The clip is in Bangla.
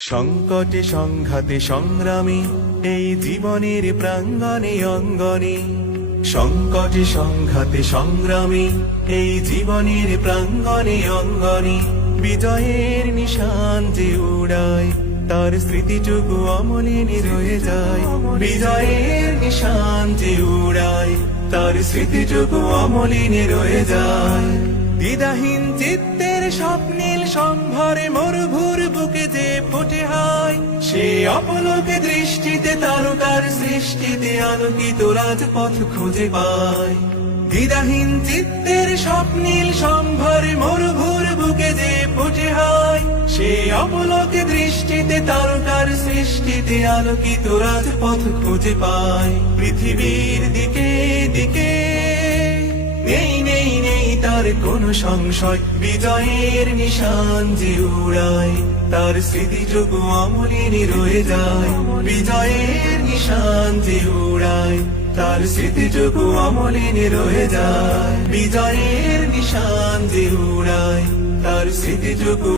সংকটে সংঘাতে সংগ্রামে এই জীবনের প্রাঙ্গণে অঙ্গনে, সংকটে সংঘাতে সংগ্রামে এই জীবনের প্রাঙ্গণে অঙ্গনে, বিজয়ের নিশান যে উড়ায় তার স্মৃতিটুকু অমলিনে রয়ে যায়। বিজয়ের নিশান যে উড়ায় তার স্মৃতিটুকু অমলিনে রয়ে যায়। দ্বিধাহীন চিত্তের স্বপ্নীল সম্ভরে মরুভুর বুকে যে ফুটে হয়, সে অপলোকে দৃষ্টিতে তারকার সৃষ্টিতে আলোকিত রাজপথ খুঁজে পায়। দ্বিধাহীন চিত্তের স্বপ্নীল সম্ভরে মরুভুর বুকে যে ফুটে হয়, সে অপলোকে দৃষ্টিতে তারকার সৃষ্টিতে আলোকিত রাজপথ খুঁজে পায়। পৃথিবীর দিকে দিকে নেই নেই নেই তার কোনো সংশয়, বিজয়ের নিশান যে উড়ায় তার স্মৃতিটুকু অমলিনে রয়ে যায়। বিজয়ের নিশান যে উড়ায় তার স্মৃতিটুকু অমলিনে রয়ে যায়। বিজয়ের নিশান যে উড়ায় তার স্মৃতিটুকু